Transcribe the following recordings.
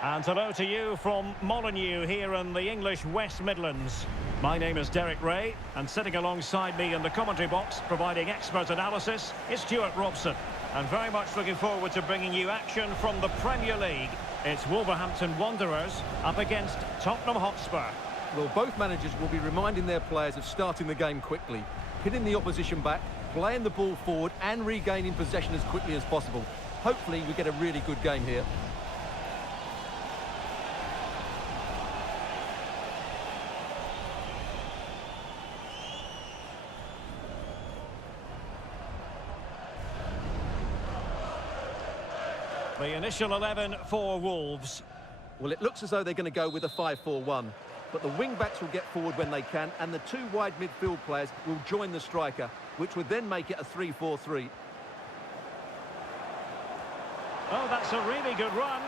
And hello to you from Molineux here in the English West Midlands. My name is Derek Ray, and sitting alongside me in the commentary box, providing expert analysis, is Stuart Robson. And very much looking forward to bringing you action from the Premier League. It's Wolverhampton Wanderers up against Tottenham Hotspur. Well, both managers will be reminding their players of starting the game quickly, hitting the opposition back, playing the ball forward and regaining possession as quickly as possible. Hopefully we get a really good game here. The initial 11 for Wolves. Well, it looks as though they're going to go with a 5-4-1. But the wing-backs will get forward when they can, and the two wide midfield players will join the striker, which would then make it a 3-4-3. Oh, that's a really good run.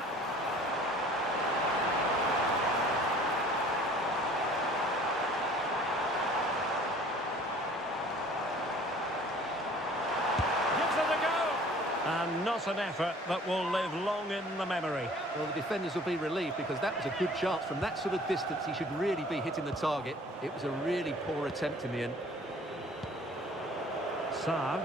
Gives it a go. And not an effort that will live long in the memory. Well, the defenders will be relieved because that was a good chance. From that sort of distance, he should really be hitting the target. It was a really poor attempt in the end. Sarr.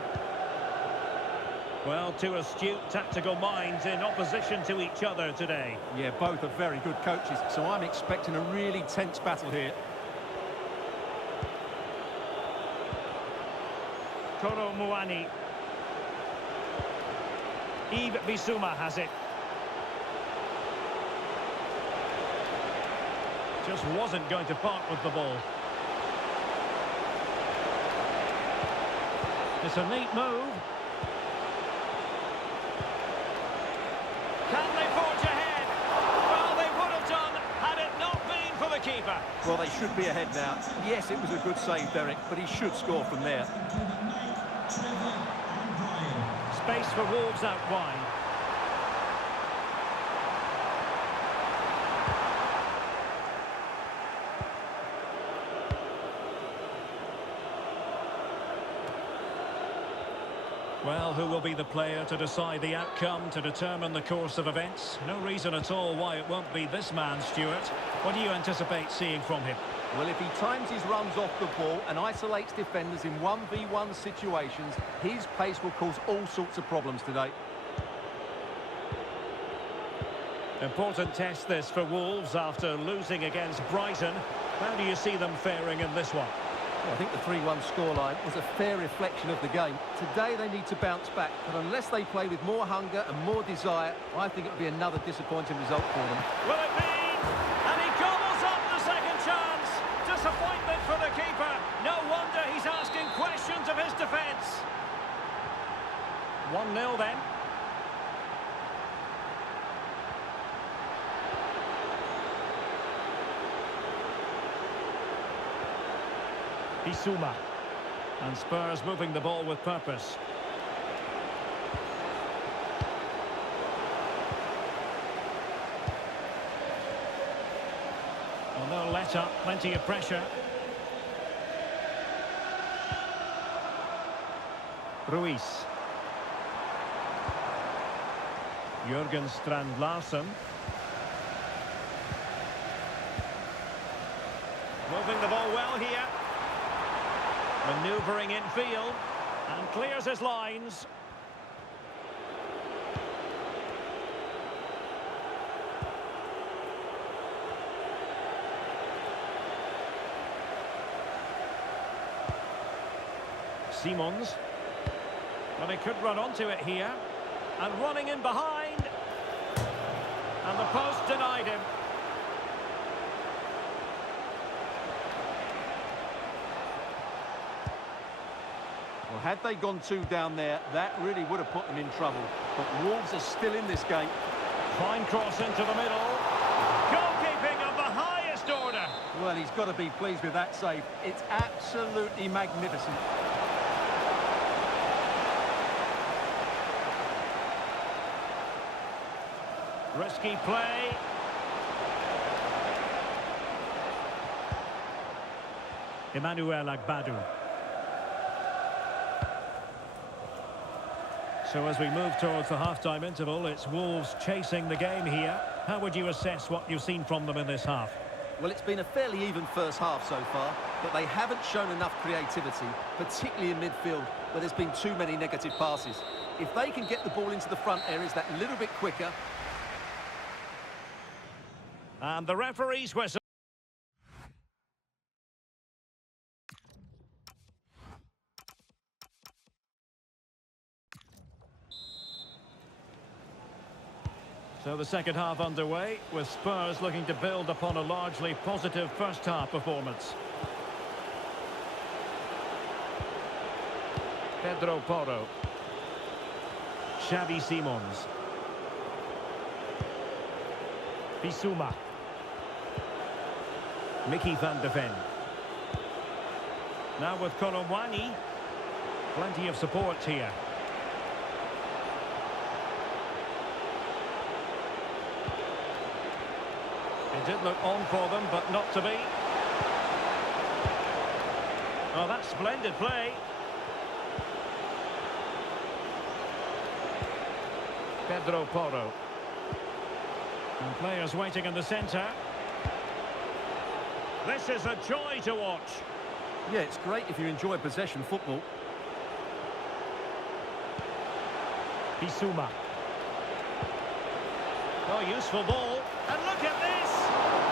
Well, two astute tactical minds in opposition to each other today. Yeah, both are very good coaches, so I'm expecting a really tense battle here. Kolo Muani. Yves Bissouma has it. Just wasn't going to part with the ball. It's a neat move. Can they forge ahead? Well, they would have done had it not been for the keeper. Well, they should be ahead now. Yes, it was a good save, Derek, but he should score from there. Space for Wolves out wide. Well, who will be the player to decide the outcome, to determine the course of events? No reason at all why it won't be this man, Stuart. What do you anticipate seeing from him? Well, if he times his runs off the ball and isolates defenders in 1v1 situations, his pace will cause all sorts of problems today. Important test this for Wolves after losing against Brighton. How do you see them faring in this one? Well, I think the 3-1 scoreline was a fair reflection of the game. Today they need to bounce back, but unless they play with more hunger and more desire, I think it'll be another disappointing result for them. Will it be? And he gobbles up the second chance. Disappointment for the keeper. No wonder he's asking questions of his defence. 1-0 then. Bissouma. And Spurs moving the ball with purpose. Well, no let up, plenty of pressure. Ruiz. Jurgen Strand Larsen. Moving the ball well here. Manoeuvring infield and clears his lines. Simons. Well, he could run onto it here. And running in behind. And the post denied him. Well, had they gone two down there, that really would have put them in trouble. But Wolves are still in this game. Fine cross into the middle. Goalkeeping of the highest order. Well, he's got to be pleased with that save. It's absolutely magnificent. Risky play. Emmanuel Agbadou. So as we move towards the half-time interval, it's Wolves chasing the game here. How would you assess what you've seen from them in this half? Well, it's been a fairly even first half so far, but they haven't shown enough creativity, particularly in midfield, where there's been too many negative passes. If they can get the ball into the front areas that little bit quicker... And the referee's whistle. So the second half underway, with Spurs looking to build upon a largely positive first half performance. Pedro Porro. Xavi Simons. Bissouma. Mickey van de Ven. Now with Kolomwani. Plenty of support here. It did look on for them, but not to be. Oh, that's splendid play. Pedro Porro. And players waiting in the centre. This is a joy to watch. Yeah, it's great if you enjoy possession football. Bissouma. Oh, useful ball. And look at this!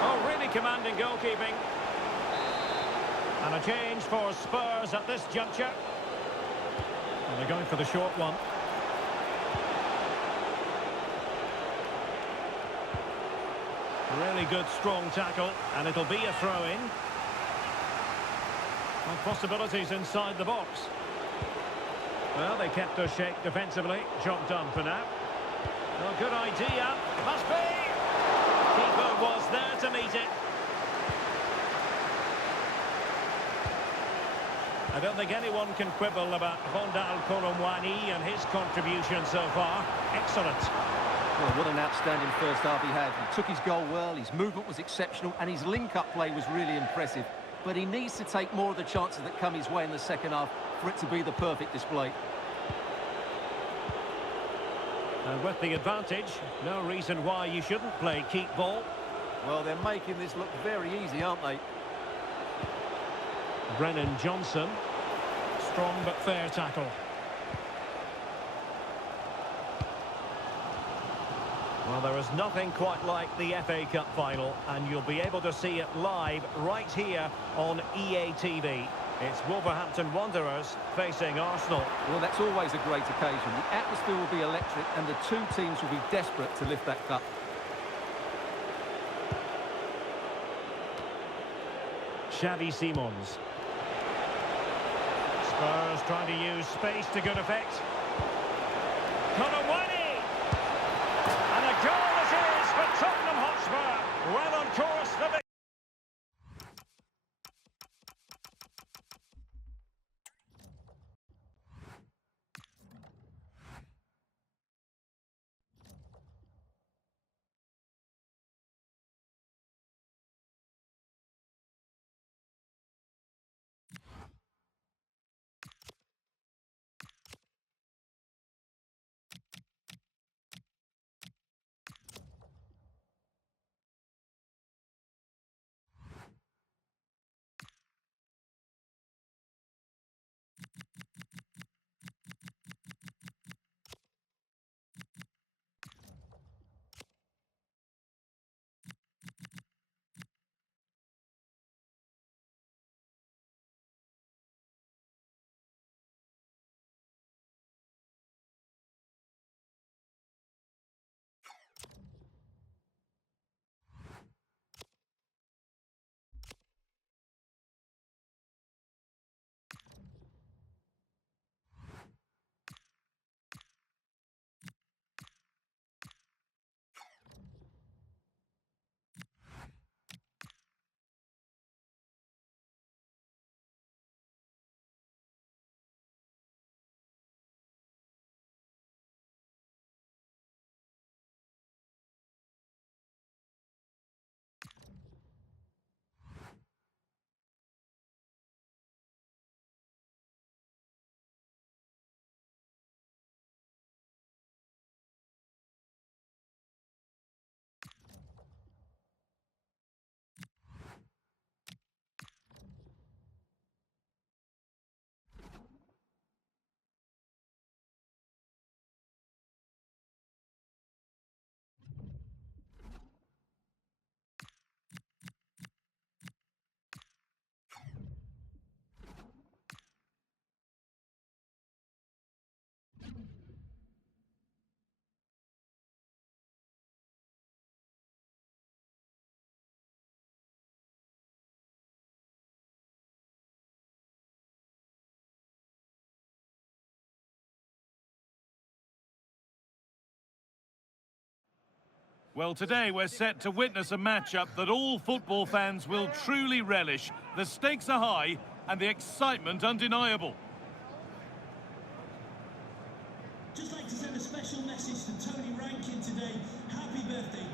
Oh, really commanding goalkeeping. And a change for Spurs at this juncture. And they're going for the short one. Really good, strong tackle. And it'll be a throw-in. And possibilities inside the box. Well, they kept their shape defensively. Job done for now. Well, good idea. Must be! Keeper was there to meet it. I don't think anyone can quibble about Vondal Kolomwani and his contribution so far. Excellent. Well, what an outstanding first half he had. He took his goal well, his movement was exceptional, and his link-up play was really impressive. But he needs to take more of the chances that come his way in the second half for it to be the perfect display. And with the advantage, no reason why you shouldn't play keep ball. Well, they're making this look very easy, aren't they? Brennan Johnson. Strong but fair tackle. Well, there is nothing quite like the FA Cup final, and you'll be able to see it live right here on EA TV. It's Wolverhampton Wanderers facing Arsenal. Well, that's always a great occasion. The atmosphere will be electric, and the two teams will be desperate to lift that cup. Xavi Simons. Spurs trying to use space to good effect. Kolomwani! And a goal it is for Tottenham Hotspur. Well on course for the... Well, today we're set to witness a matchup that all football fans will truly relish. The stakes are high and the excitement undeniable. Just like to send a special message to Tony Rankin today. Happy birthday.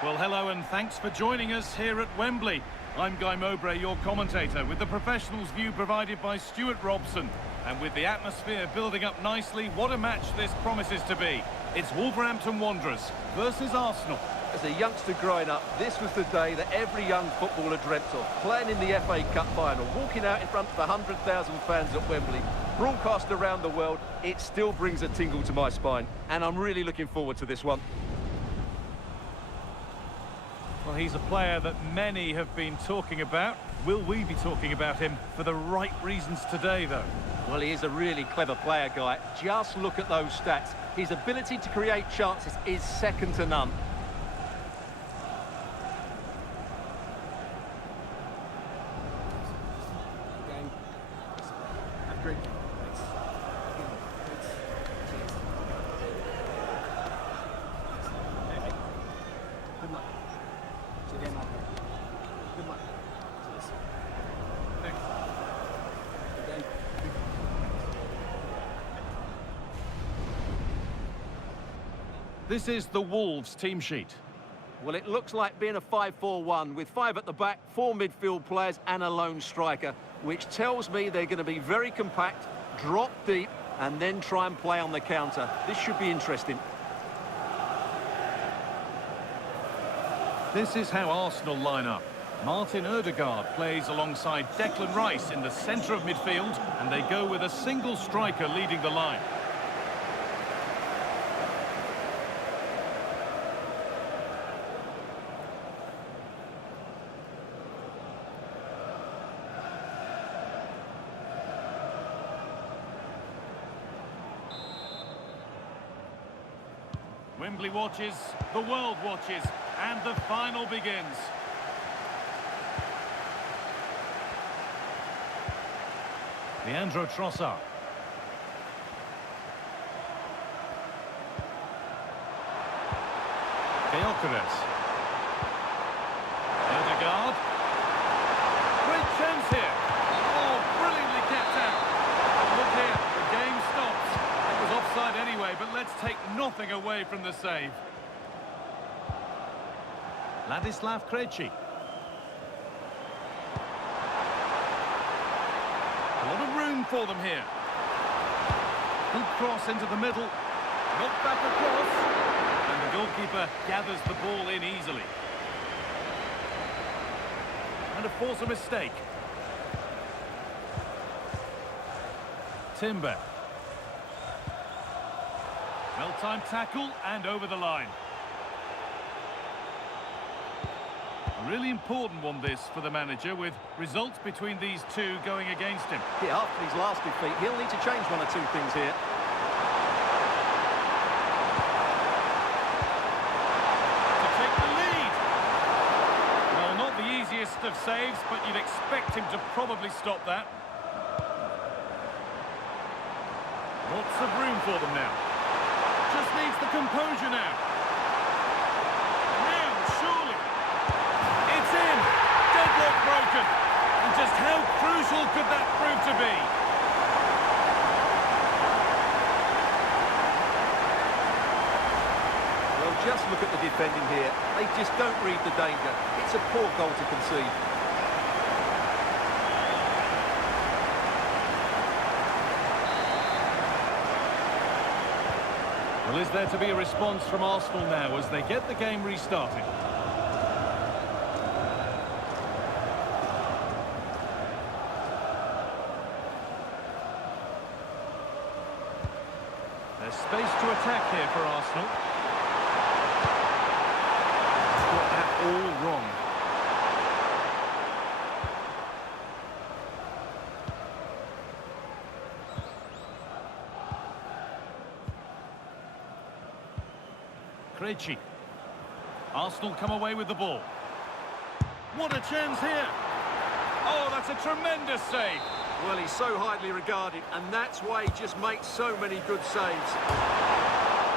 Well, hello and thanks for joining us here at Wembley. I'm Guy Mowbray, your commentator, with the professionals' view provided by Stuart Robson. And with the atmosphere building up nicely, what a match this promises to be. It's Wolverhampton Wanderers versus Arsenal. As a youngster growing up, this was the day that every young footballer dreamt of. Playing in the FA Cup final, walking out in front of 100,000 fans at Wembley, broadcast around the world, it still brings a tingle to my spine. And I'm really looking forward to this one. Well, he's a player that many have been talking about. Will we be talking about him for the right reasons today, though? Well, he is a really clever player, Guy. Just look at those stats. His ability to create chances is second to none. This is the Wolves team sheet. Well, it looks like being a 5-4-1 with 5 at the back, 4 midfield players and a lone striker, which tells me they're going to be very compact, drop deep, and then try and play on the counter. This should be interesting. This is how Arsenal line up. Martin Ødegaard plays alongside Declan Rice in the centre of midfield, and they go with a single striker leading the line. Wembley watches, the world watches, and the final begins. Leandro Trossard. Gyökeres. Ødegaard. Great chance here. Oh, brilliantly kept out. Look here, the game stops. It was offside anyway, but let's take nothing away from the save. Ladislav Krejci. A lot of room for them here. Good cross into the middle. Knocked back across. And the goalkeeper gathers the ball in easily. And to force a mistake. Timber. Well-timed tackle and over the line. A really important one this for the manager, with results between these two going against him. Yeah, after his last defeat, he'll need to change one or two things here. To take the lead. Well, not the easiest of saves, but you'd expect him to probably stop that. Lots of room for them now. Just needs the composure now. Now, surely. It's in. Deadlock broken. And just how crucial could that prove to be? Well, just look at the defending here. They just don't read the danger. It's a poor goal to concede. Well, is there to be a response from Arsenal now as they get the game restarted? There's space to attack here for Arsenal. Got that all wrong. Krejci. Arsenal come away with the ball. What a chance here! Oh, that's a tremendous save. Well, he's so highly regarded, and that's why he just makes so many good saves.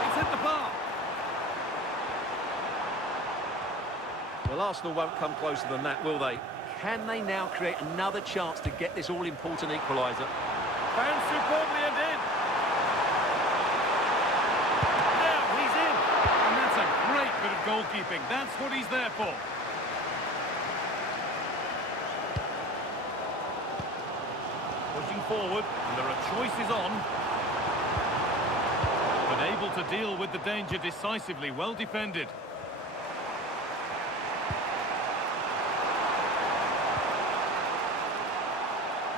It's hit the bar. Well, Arsenal won't come closer than that, will they? Can they now create another chance to get this all-important equaliser? Found superbly and in. Now he's in. And that's a great bit of goalkeeping. That's what he's there for. Pushing forward, and there are choices on. But able to deal with the danger decisively, well defended.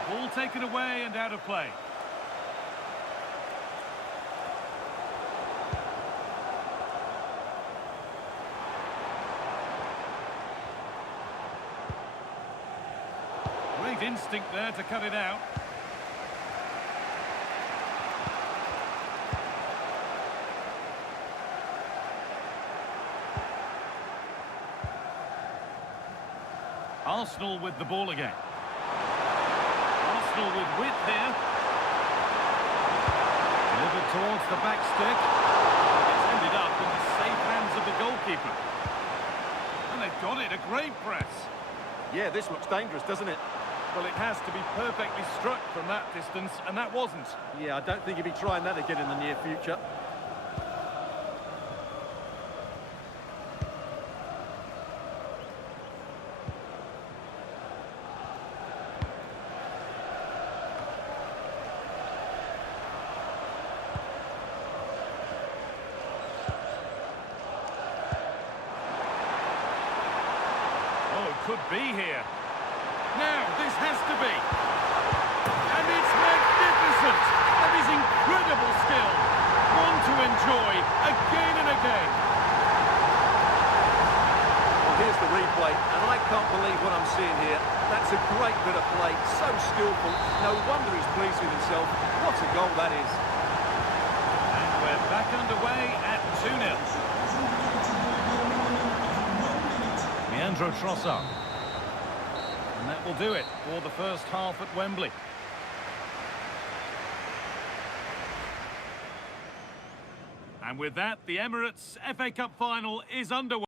Ball taken away and out of play. Great instinct there to cut it out. Arsenal with the ball again. Arsenal with width here. Delivered towards the back stick. It's ended up in the safe hands of the goalkeeper. And they've got it, a great press. Yeah, this looks dangerous, doesn't it? Well, it has to be perfectly struck from that distance, and that wasn't. Yeah, I don't think he'll be trying that again in the near future. Could be here. Now, this has to be. And it's magnificent. That is incredible skill. One to enjoy again and again. Well, here's the replay, and I can't believe what I'm seeing here. That's a great bit of play, so skillful. No wonder he's pleased with himself. What a goal that is. And we're back underway at 2-0. Leandro Trossard. And that will do it for the first half at Wembley. And with that, the Emirates FA Cup final is underway.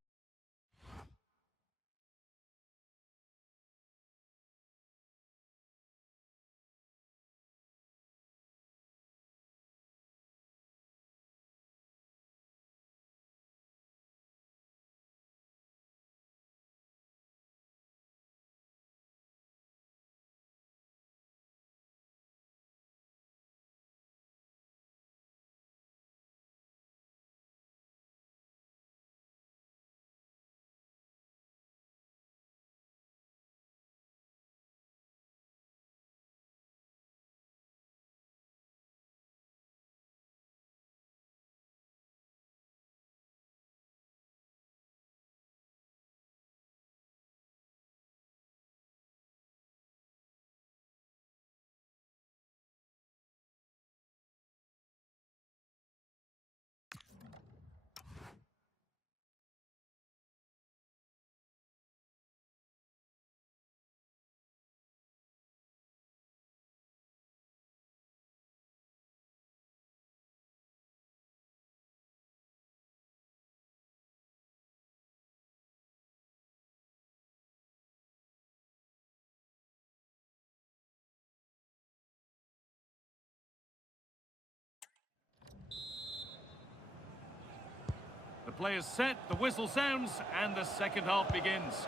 The players set, the whistle sounds, and the second half begins.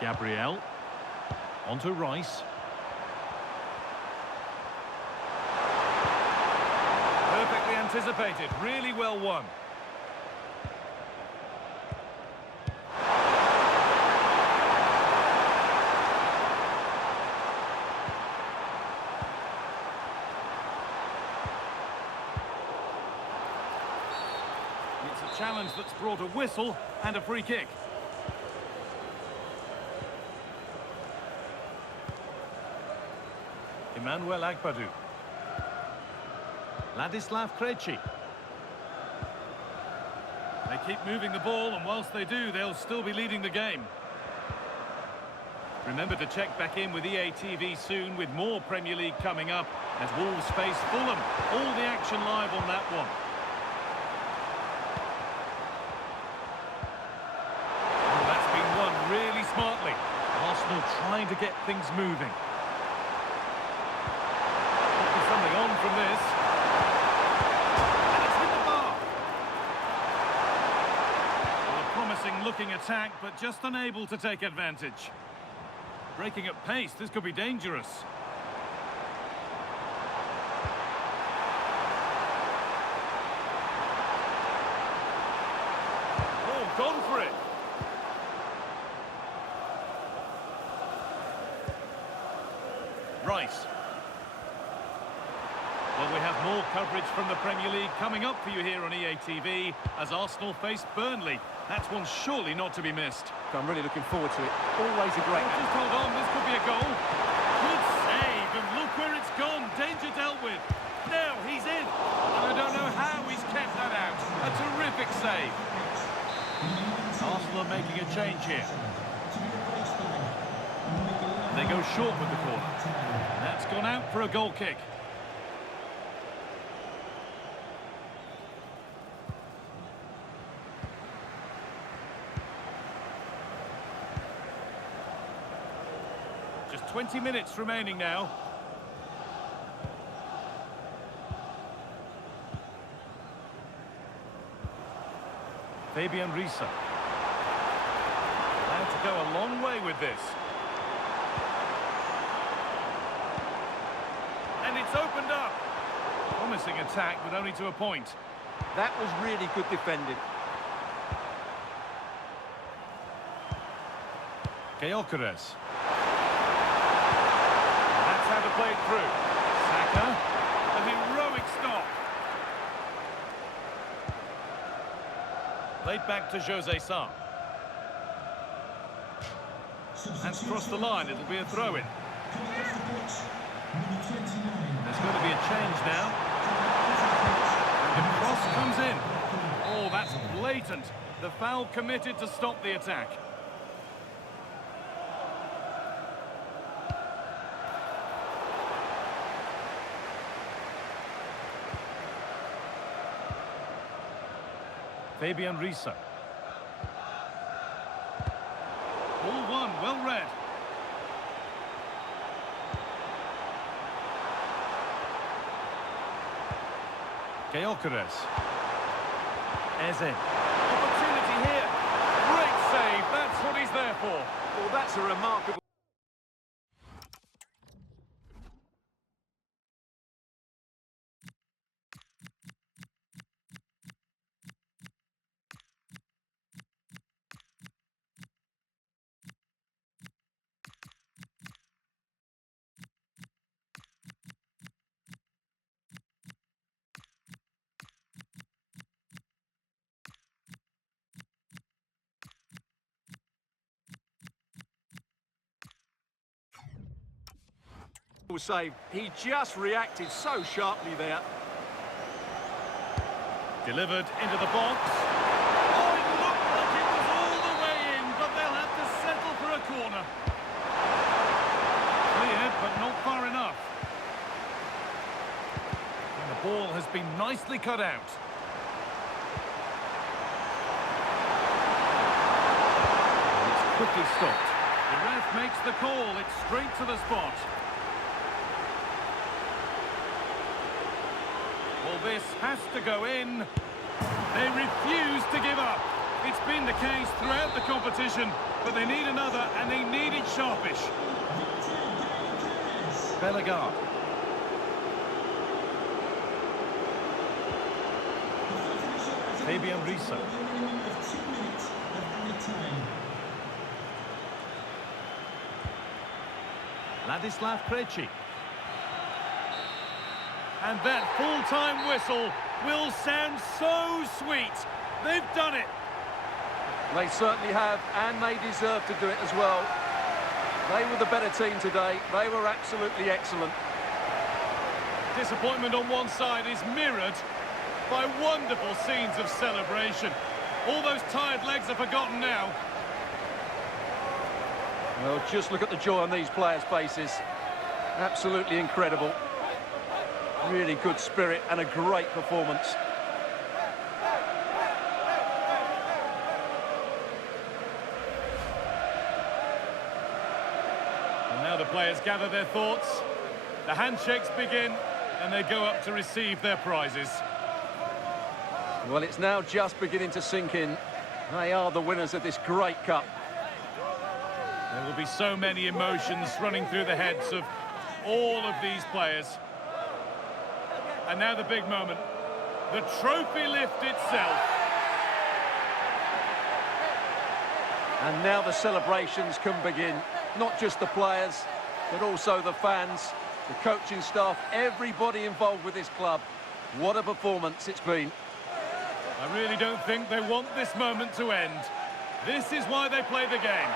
Gabriel. Onto Rice. Perfectly anticipated, really well won. It's a challenge that's brought a whistle and a free kick. Emmanuel Agbadou. Ladislav Krejci. They keep moving the ball, and whilst they do, they'll still be leading the game. Remember to check back in with EA TV soon with more Premier League coming up as Wolves face Fulham. All the action live on that one. Oh, that's been won really smartly. Arsenal trying to get things moving. Could be something on from this. And it's hit the bar. Well, a promising looking attack, but just unable to take advantage. Breaking at pace, this could be dangerous. Oh, gone for it. Rice. Well, we have more coverage from the Premier League coming up for you here on EA TV as Arsenal face Burnley. That's one surely not to be missed. I'm really looking forward to it. Always a great Just hold on, this could be a goal. Good save, and look where it's gone. Danger dealt with. Now he's in. And I don't know how he's kept that out. A terrific save. Arsenal are making a change here. They go short with the corner. That's gone out for a goal kick. Just 20 minutes remaining now. Fabian Riese. Allowed to go a long way with this. And it's opened up. Promising attack, but only to a point. That was really good defending. Gyökeres. That's how to play it through. Saka, a heroic stop. Played back to Jose Sa. That's crossed the line, it'll be a throw-in. There's going to be a change now. And the cross comes in. Oh, that's blatant. The foul committed to stop the attack. Fabian Riese. Ball one, well read. Gyökeres. Eze. Opportunity here. Great save, that's what he's there for. Well, that's a remarkable... save. He just reacted so sharply there. Delivered into the box. Oh, it looked like it was all the way in, but they'll have to settle for a corner. Cleared, but not far enough. And the ball has been nicely cut out. And it's quickly stopped. The ref makes the call. It's straight to the spot. Well, this has to go in. They refuse to give up. It's been the case throughout the competition, but they need another, and they need it sharpish. Bellegarde. Fabian Riese. Ladislav Krejci. And that full-time whistle will sound so sweet. They've done it. They certainly have, and they deserve to do it as well. They were the better team today. They were absolutely excellent. disappointment on one side is mirrored by wonderful scenes of celebration. All those tired legs are forgotten now. Well, just look at the joy on these players' faces. Absolutely incredible. Really good spirit and a great performance. And now the players gather their thoughts. The handshakes begin, and they go up to receive their prizes. Well, it's now just beginning to sink in. They are the winners of this great cup. There will be so many emotions running through the heads of all of these players. And now the big moment. The trophy lift itself. And now the celebrations can begin. Not just the players, but also the fans, the coaching staff, everybody involved with this club. What a performance it's been. I really don't think they want this moment to end. This is why they play the game.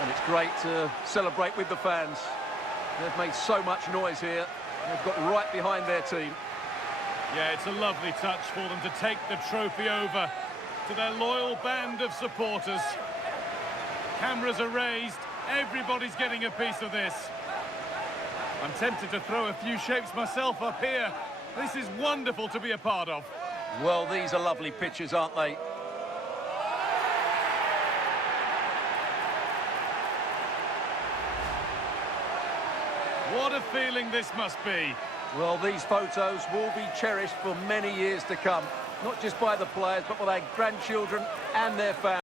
And it's great to celebrate with the fans. They've made so much noise here. They've got right behind their team. Yeah, it's a lovely touch for them to take the trophy over to their loyal band of supporters. Cameras are raised. Everybody's getting a piece of this. I'm tempted to throw a few shapes myself up here. This is wonderful to be a part of. Well, these are lovely pictures, aren't they? What a feeling this must be. Well, these photos will be cherished for many years to come. Not just by the players, but by their grandchildren and their families.